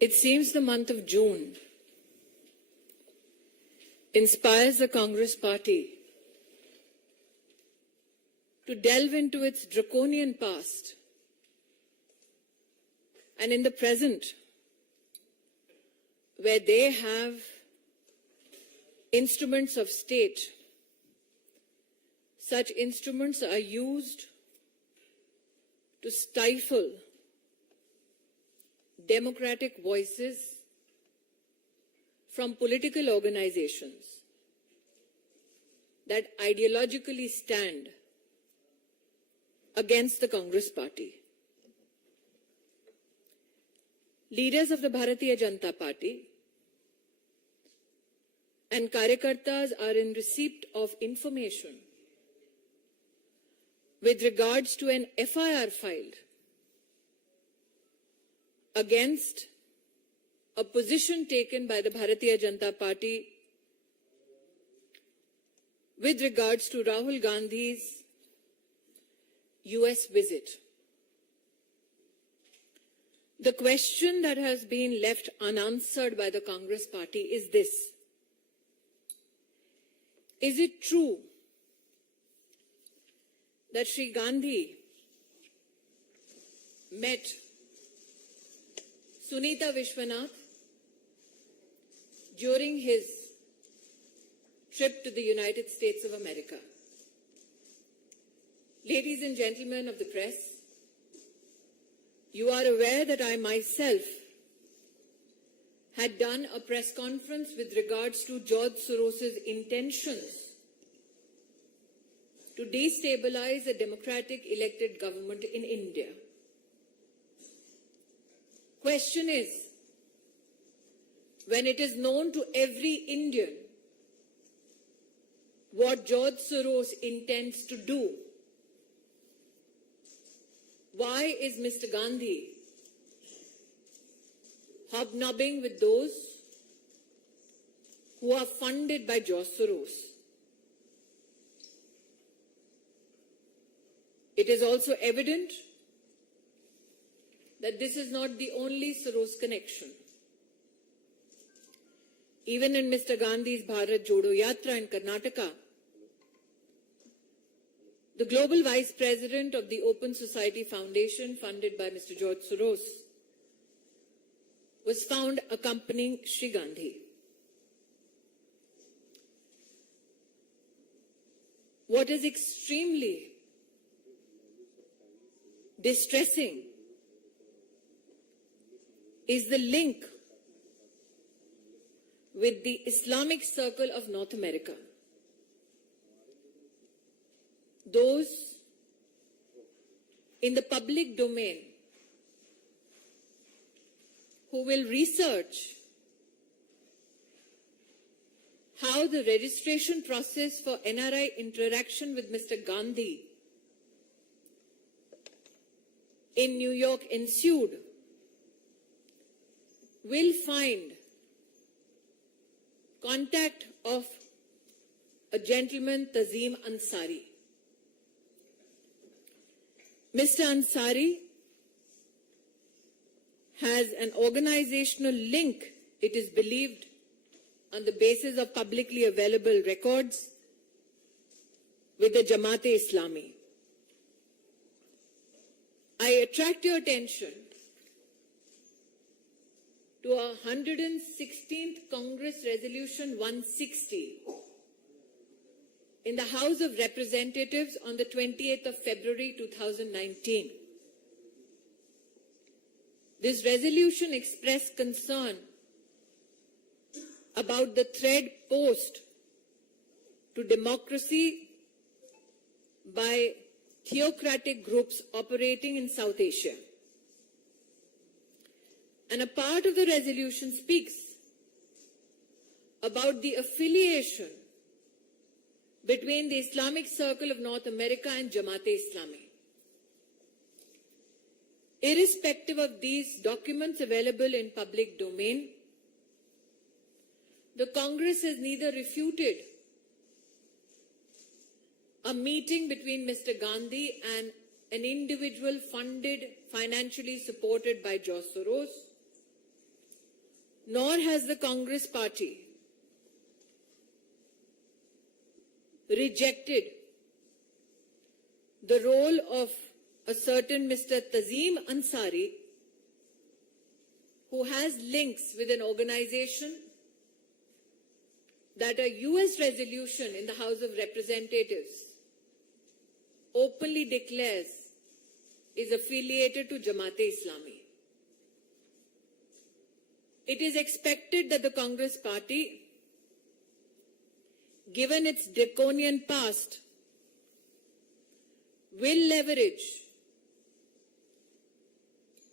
It seems the month of June inspires the Congress Party to delve into its draconian past and in the present, where they have instruments of state. Such instruments are used to stifle democratic voices from political organizations that ideologically stand against the Congress Party. Leaders of the Bharatiya Janata Party and Karyakartas are in receipt of information with regards to an FIR filed against a position taken by the Bharatiya Janata Party with regards to Rahul Gandhi's US visit. The question that has been left unanswered by the Congress Party is this: is it true that Sri Gandhi met Sunita Vishwanath during his trip to the United States of America? Ladies and gentlemen of the press, you are aware that I myself had done a press conference with regards to George Soros's intentions to destabilize a democratic elected government in India. Question is, when it is known to every Indian what George Soros intends to do, why is Mr. Gandhi hobnobbing with those who are funded by George Soros? It is also evident that this is not the only Soros connection. Even in Mr. Gandhi's Bharat Jodo Yatra in Karnataka, the global vice president of the Open Society Foundation, funded by Mr. George Soros, was found accompanying Sri Gandhi. What is extremely distressing is the link with the Islamic Circle of North America. Those in the public domain who will research how the registration process for NRI interaction with Mr. Gandhi in New York ensued will find contact of a gentleman, Tazim Ansari. Mr. Ansari has an organizational link, it is believed, on the basis of publicly available records with the Jamaat-e-Islami. I attract your attention to our 116th Congress Resolution 160 in the House of Representatives on the 28th of February 2019. This resolution expressed concern about the threat posed to democracy by theocratic groups operating in South Asia. And a part of the resolution speaks about the affiliation between the Islamic Circle of North America and Jamaat-e-Islami. Irrespective of these documents available in public domain, the Congress has neither refuted a meeting between Mr. Gandhi and an individual funded, financially supported by George Soros, nor has the Congress party rejected the role of a certain Mr. Tazeem Ansari, who has links with an organization that a US resolution in the House of Representatives openly declares is affiliated to Jamaat-e-Islami. It is expected that the Congress party, given its draconian past, will leverage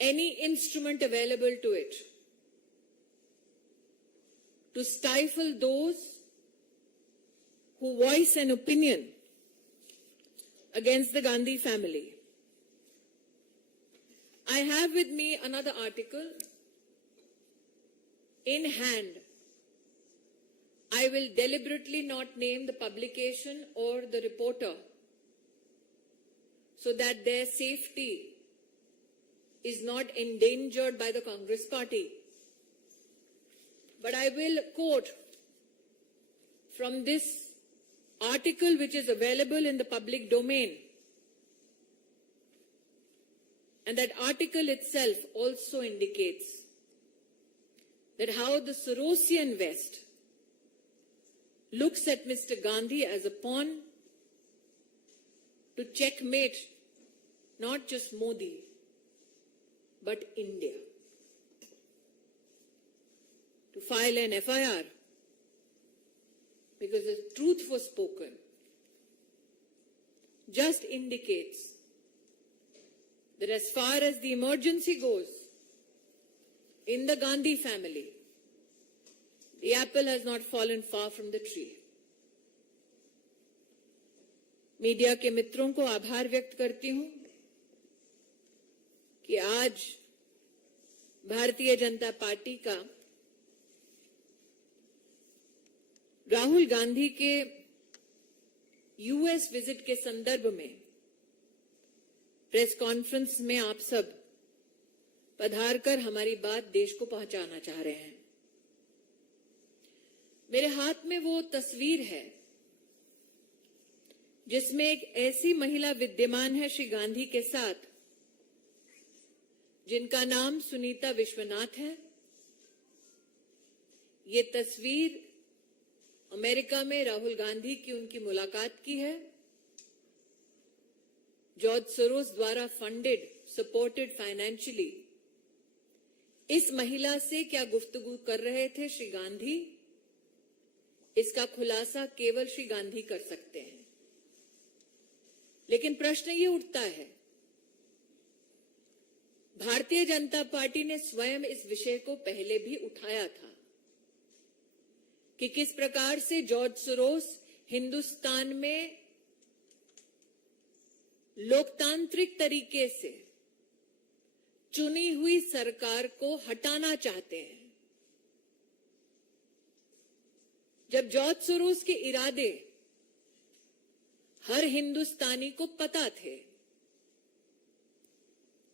any instrument available to it to stifle those who voice an opinion against the Gandhi family. I have with me another article in hand. I will deliberately not name the publication or the reporter so that their safety is not endangered by the Congress party. But I will quote from this article, which is available in the public domain. And that article itself also indicates that how the Sorosian West looks at Mr. Gandhi as a pawn to checkmate not just Modi, but India. To file an FIR because the truth was spoken just indicates that as far as the emergency goes in the Gandhi family, the apple has not fallen far from the tree. Media के मित्रों को आभार व्यक्त करती हूं कि आज Bharatiya Janata party का राहुल गांधी के यूएस विजिट के संदर्भ में प्रेस कॉन्फ्रेंस में आप सब पधार कर हमारी बात देश को पहुंचाना चाह रहे हैं। मेरे हाथ में वो तस्वीर है जिसमें एक ऐसी महिला विद्यमान है श्री गांधी के साथ जिनका नाम सुनीता विश्वनाथ है। ये तस्वीर अमेरिका में राहुल गांधी की उनकी मुलाकात की है। जॉर्ज सोरोस द्वारा फंडेड, सपोर्टेड फाइनेंशियली इस महिला से क्या गुफ्तगू कर रहे थे श्री गांधी, इसका खुलासा केवल श्री गांधी कर सकते हैं। लेकिन प्रश्न ये उठता है, भारतीय जनता पार्टी ने स्वयं इस विषय को पहले भी उठाया था कि किस प्रकार से जॉर्ज सोरोस हिंदुस्तान में लोकतांत्रिक तरीके से चुनी हुई सरकार को हटाना चाहते हैं। जब जॉर्ज सोरोस के इरादे हर हिंदुस्तानी को पता थे,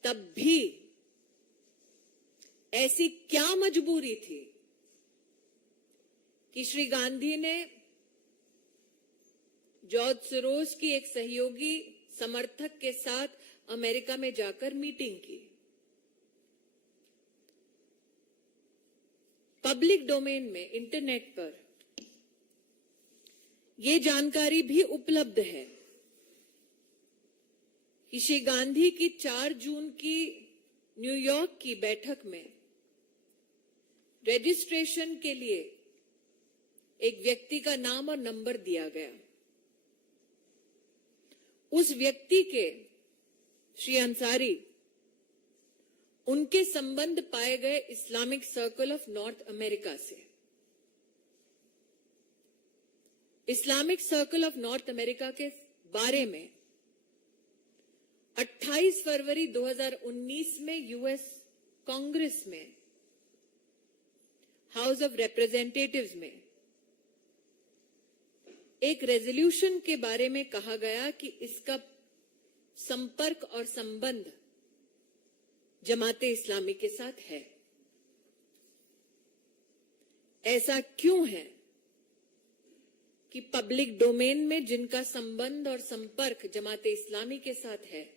तब भी ऐसी क्या मजबूरी थी कि श्री गांधी ने जॉर्ज सोरोस की एक सहयोगी समर्थक के साथ अमेरिका में जाकर मीटिंग की। पब्लिक डोमेन में, इंटरनेट पर ये जानकारी भी उपलब्ध है कि श्री गांधी की 4 जून की न्यूयॉर्क की बैठक में रजिस्ट्रेशन के लिए एक व्यक्ति का नाम और नंबर दिया गया। उस व्यक्ति के, श्री अंसारी, उनके संबंध पाए गए Islamic circle of North America से। Islamic circle of North America के बारे में 28 फरवरी 2019 में यूएस कांग्रेस में, हाउस ऑफ रिप्रेजेंटेटिव्स में एक रेजोल्यूशन के बारे में कहा गया कि इसका संपर्क और संबंध जमाते इस्लामी के साथ है। ऐसा क्यों है कि पब्लिक डोमेन में जिनका संबंध और संपर्क जमाते इस्लामी के साथ है,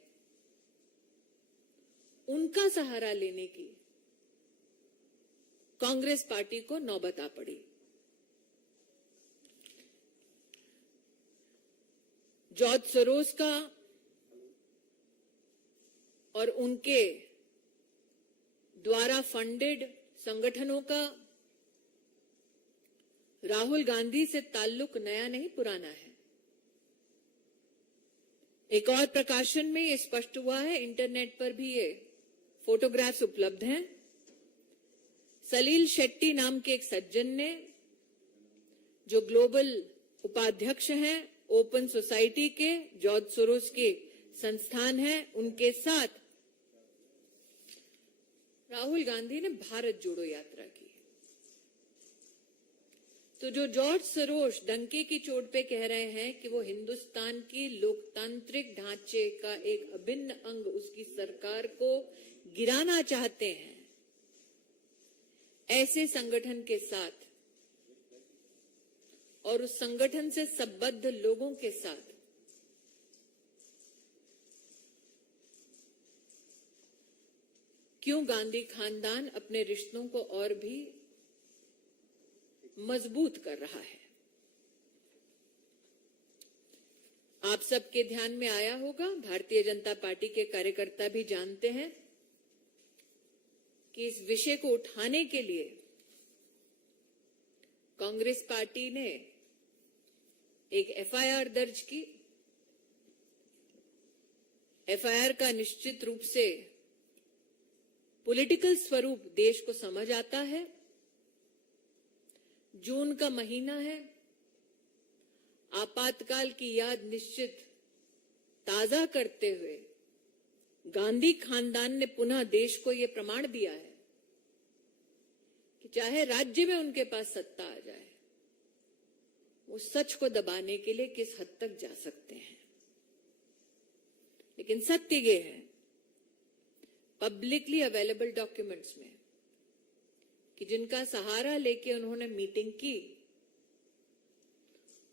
उनका सहारा लेने की कांग्रेस पार्टी को नौबत आ पड़ी। जॉर्ज सोरोस का और उनके द्वारा फंडेड संगठनों का राहुल गांधी से ताल्लुक नया नहीं पुराना है। एक और प्रकाशन में ये स्पष्ट हुआ है, इंटरनेट पर भी ये फोटोग्राफ्स उपलब्ध हैं। सलील शेट्टी नाम के एक सज्जन ने, जो ग्लोबल उपाध्यक्ष हैं ओपन सोसाइटी के, जॉर्ज सोरोस के संस्थान है, उनके साथ राहुल गांधी ने भारत जोड़ो यात्रा की। तो जो जॉर्ज सोरोस डंके की चोट पे कह रहे हैं कि वो हिंदुस्तान की लोकतांत्रिक ढांचे का एक अभिन्न अंग, उसकी सरकार को गिराना चाहते हैं, ऐसे संगठन के साथ और उस संगठन से संबद्ध लोगों के साथ क्यों गांधी खानदान अपने रिश्तों को और भी मजबूत कर रहा है? आप सबके ध्यान में आया होगा, भारतीय जनता पार्टी के कार्यकर्ता भी जानते हैं कि इस विषय को उठाने के लिए कांग्रेस पार्टी ने एक एफआईआर दर्ज की। एफआईआर का निश्चित रूप से पॉलिटिकल स्वरूप देश को समझ आता है। जून का महीना है, आपातकाल की याद निश्चित ताजा करते हुए गांधी खानदान ने पुनः देश को यह प्रमाण दिया है कि चाहे राज्य में उनके पास सत्ता आ जाए, वो सच को दबाने के लिए किस हद तक जा सकते हैं। लेकिन सत्य ये है, पब्लिकली अवेलेबल डॉक्यूमेंट्स में, कि जिनका सहारा लेके उन्होंने मीटिंग की,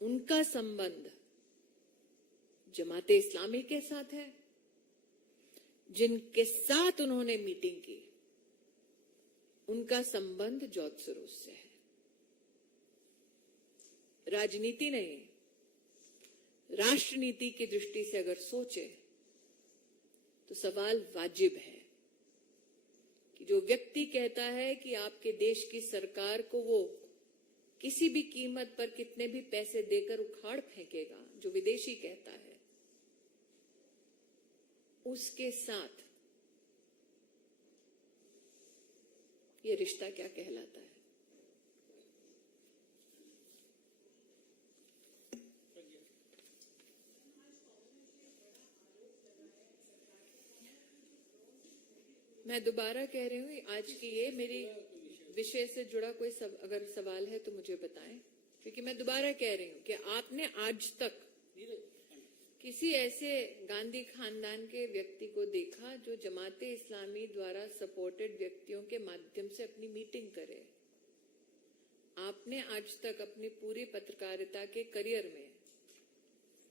उनका संबंध जमाते इस्लामी के साथ है। जिनके साथ उन्होंने मीटिंग की, उनका संबंध जॉर्ज सोरोस से है। राजनीति नहीं, राष्ट्रनीति की दृष्टि से अगर सोचे तो सवाल वाजिब है कि जो व्यक्ति कहता है कि आपके देश की सरकार को वो किसी भी कीमत पर कितने भी पैसे देकर उखाड़ फेंकेगा, जो विदेशी कहता है, उसके साथ ये रिश्ता क्या कहलाता है? मैं दोबारा कह रही हूं, आज की ये मेरी विषय से जुड़ा कोई अगर सवाल है तो मुझे बताएं, क्योंकि मैं दोबारा कह रही हूं कि आपने आज तक किसी ऐसे गांधी खानदान के व्यक्ति को देखा जो जमाते इस्लामी द्वारा सपोर्टेड व्यक्तियों के माध्यम से अपनी मीटिंग करे? आपने आज तक अपनी पूरी पत्रकारिता के करियर में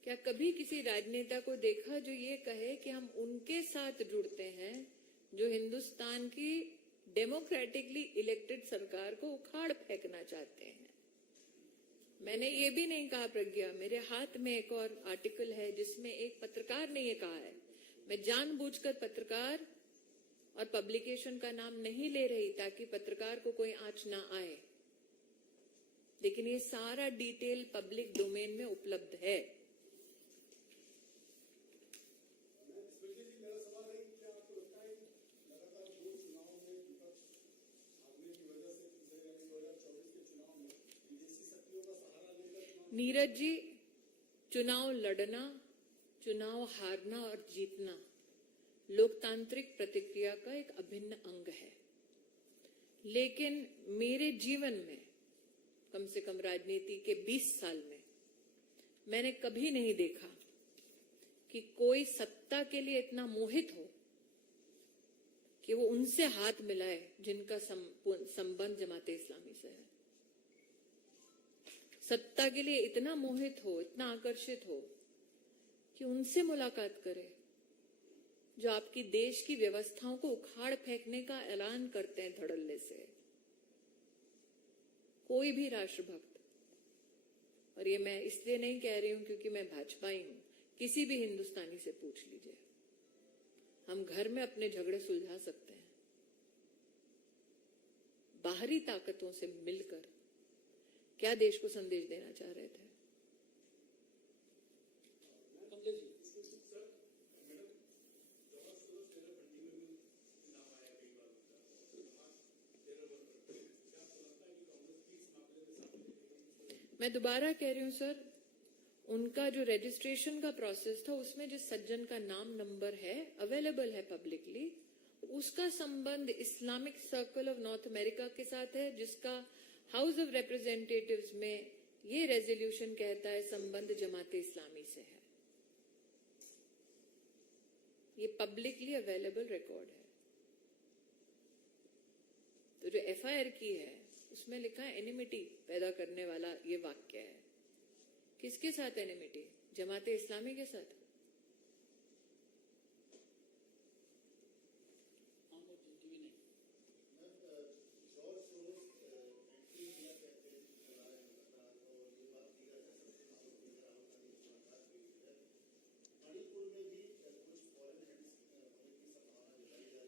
क्या कभी किसी राजनेता को देखा जो ये कहे कि हम उनके साथ जुड़ते हैं जो हिंदुस्तान की डेमोक्रेटिकली इलेक्टेड सरकार को उखाड़ फेंकना चाहते हैं? मैंने ये भी नहीं कहा प्रज्ञा, मेरे हाथ में एक और आर्टिकल है जिसमें एक पत्रकार ने ये कहा है। मैं जानबूझकर पत्रकार और पब्लिकेशन का नाम नहीं ले रही ताकि पत्रकार को कोई आंच ना आए, लेकिन ये सारा डिटेल पब्लिक डोमेन में उपलब्ध है। नीरज जी, चुनाव लड़ना, चुनाव हारना और जीतना लोकतांत्रिक प्रतिक्रिया का एक अभिन्न अंग है। लेकिन मेरे जीवन में, कम से कम राजनीति के 20 साल में, मैंने कभी नहीं देखा कि कोई सत्ता के लिए इतना मोहित हो कि वो उनसे हाथ मिलाए जिनका संबंध जमाते इस्लामी से है। सत्ता के लिए इतना मोहित हो, इतना आकर्षित हो कि उनसे मुलाकात करे जो आपकी देश की व्यवस्थाओं को उखाड़ फेंकने का ऐलान करते हैं धड़ल्ले से। कोई भी राष्ट्रभक्त, और ये मैं इसलिए नहीं कह रही हूं क्योंकि मैं भाजपाई हूं, किसी भी हिंदुस्तानी से पूछ लीजिए, हम घर में अपने झगड़े सुलझा सकते हैं। बाहरी ताकतों से मिलकर क्या देश को संदेश देना चाह रहे थे? मैं दोबारा कह रही हूं सर, उनका जो रजिस्ट्रेशन का प्रोसेस था उसमें जिस सज्जन का नाम नंबर है अवेलेबल है पब्लिकली, उसका संबंध Islamic circle of North America के साथ है, जिसका हाउस ऑफ रिप्रेजेंटेटिव्स में ये रेजोल्यूशन कहता है संबंध जमाते इस्लामी से है। ये पब्लिकली अवेलेबल रिकॉर्ड है। तो जो एफआईआर की है उसमें लिखा है एनिमिटी पैदा करने वाला ये वाक्य है। किसके साथ एनिमिटी? जमाते इस्लामी के साथ।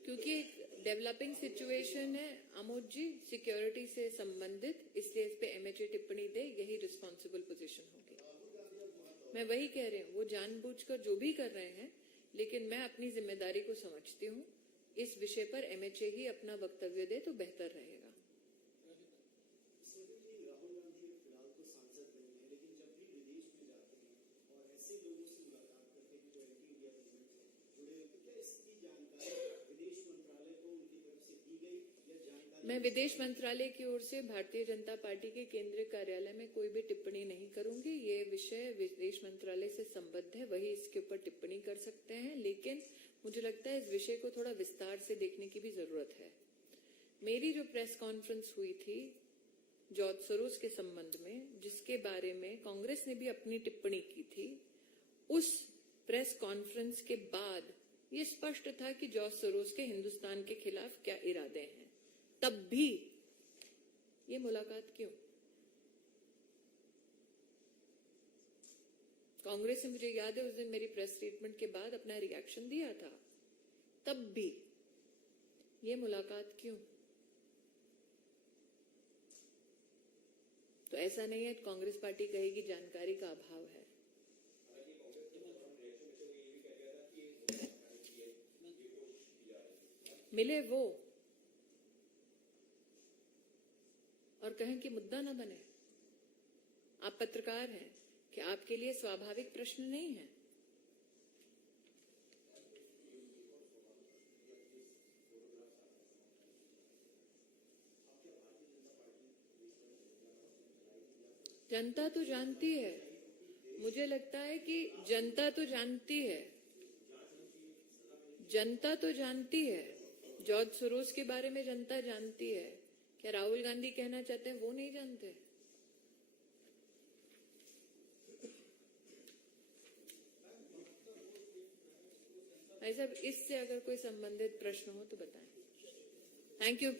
क्योंकि एक डेवलपिंग सिचुएशन है आमोद जी, सिक्योरिटी से संबंधित, इसलिए इस पे एमएचए टिप्पणी दे, यही रिस्पॉन्सिबल पोजीशन होगी। मैं वही कह रही हूँ, वो जानबूझकर जो भी कर रहे हैं, लेकिन मैं अपनी जिम्मेदारी को समझती हूँ। इस विषय पर एमएचए ही अपना वक्तव्य दे तो बेहतर रहेगा। मैं विदेश मंत्रालय की ओर से भारतीय जनता पार्टी के केंद्रीय कार्यालय में कोई भी टिप्पणी नहीं करूंगी। ये विषय विदेश मंत्रालय से संबद्ध है, वही इसके ऊपर टिप्पणी कर सकते हैं, लेकिन मुझे लगता है इस विषय को थोड़ा विस्तार से देखने की भी जरूरत है। मेरी जो प्रेस कॉन्फ्रेंस हुई थी जॉर्ज सोरोस के संबंध में, जिसके बारे में कांग्रेस ने भी अपनी टिप्पणी की थी, उस प्रेस कॉन्फ्रेंस के बाद ये स्पष्ट था कि जॉर्ज सोरोस के हिंदुस्तान के खिलाफ क्या इरादे हैं। तब भी ये मुलाकात क्यों? कांग्रेस ने, मुझे याद है, उस दिन मेरी प्रेस स्टेटमेंट के बाद अपना रिएक्शन दिया था। तब भी ये मुलाकात क्यों? तो ऐसा नहीं है कांग्रेस पार्टी कहेगी जानकारी का अभाव है। मिले वो और कहें कि मुद्दा न बने। आप पत्रकार हैं, कि आपके लिए स्वाभाविक प्रश्न नहीं है? जनता तो जानती है, मुझे लगता है कि जनता तो जानती है, जनता तो जानती है। जॉर्ज सोरोस के बारे में जनता जानती है। क्या राहुल गांधी कहना चाहते हैं वो नहीं जानते? भाई साहब, इससे अगर कोई संबंधित प्रश्न हो तो बताएं। Thank you.